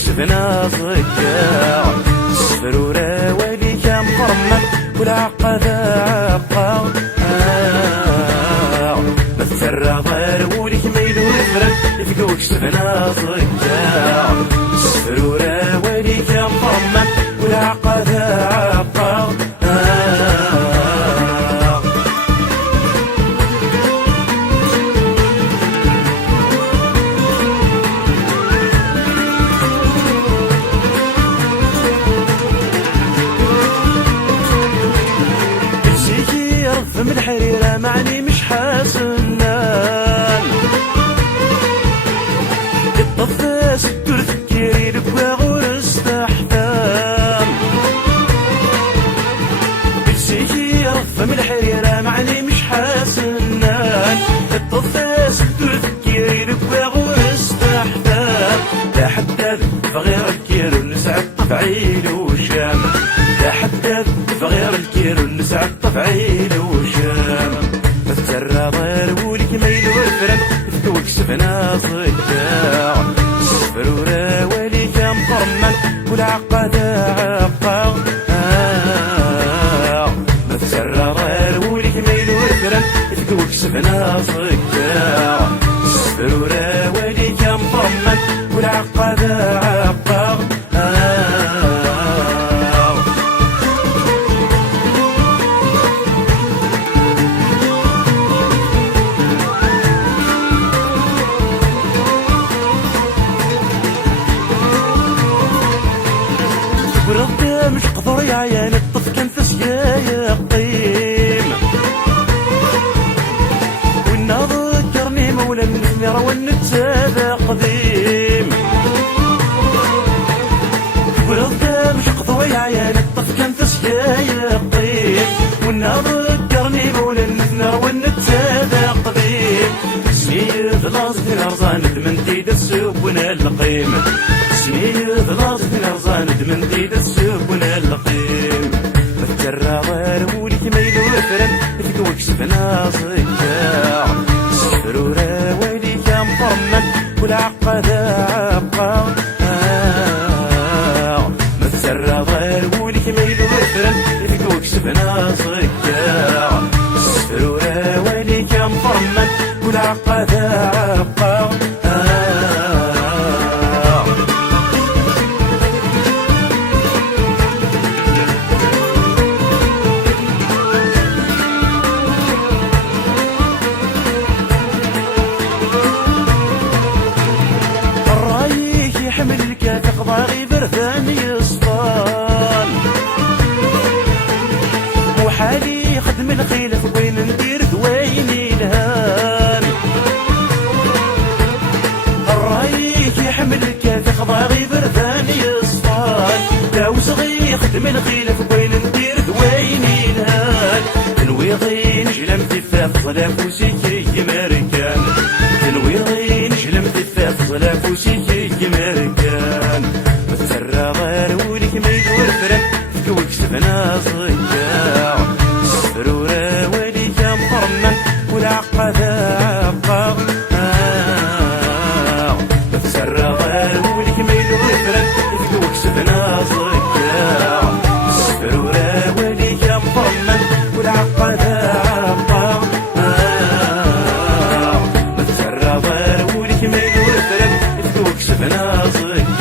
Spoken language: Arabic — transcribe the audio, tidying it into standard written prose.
وكسبنا صقاع السفرورة وليك مفرمك والعقد عقا ما تسرع ضار وليك ميلو الفرق يفك وكسبنا صقاع السفرورة وليك مفرمك والعقد عقا من الحريرة معني مش حاسنان الطفاس الدور تكيري لكوا غور استحفام بلسيكي رفة من الحريرة معني مش حاسنان الطفاس الدور تكيري لكوا غور استحفام لا حداد فغير الكير ونسعد طفعيل وشام لا حداد فغير الكير ونسعد طفعيل وشام فتسرى ضير وليك ميلو الفرن تفكوك سفنا صداع السفرورة وليك مقرمن والعقاد عقا فتسرى ضير وليك ميلو الفرن تفكوك سفنا صداع السفرورة وليك مقرمن والعقاد عقا ورد مش قدر عيان الطف كان فسيا يقيم والناظر ذكرني مولا المزمر والنتسابع قديم ورد مش قدر عيان الطف كان فسيا يقيم والناظر ذكرني مولا المزمر والنتسابع قديم سمير لاصق الارزان دمنتي دسوب ونالقيم سمير لاصق الارزان دمنتي دسوب ونالقيم فتجرى ضار وليك ميلو فرن تفكوك سفنا صداع السفرورة وليك مطمن والعقد عقا ما تجرى ضار وليك ميلو فرن تفكوك سفنا صداع السفرورة وليك مطمن والعقد عقا حمل الكاتق ضاغي برثان يسطال وحالي خدم الخيلف وين ندير دويني الهان الرايك يحمل الكاتق ضاغي برثان يسطال داو صغي خدم الخيلف وين ندير دويني الهان تنويضين جلم تفاف ظلاف وسيكي مركان تنويضين جلم تفاف ظلاف وسيكي مركان وتسرى ضار وليك ميلو الفرن تفكوك سفنا صداع السفرورة وليك مقرمن والعقد عقا وتسرى ضار وليك ميلو الفرن تفكوك سفنا صداع السفرورة وليك مقرمن والعقد عقا وتسرى ضار وليك ميلو الفرن تفكوك سفنا صداع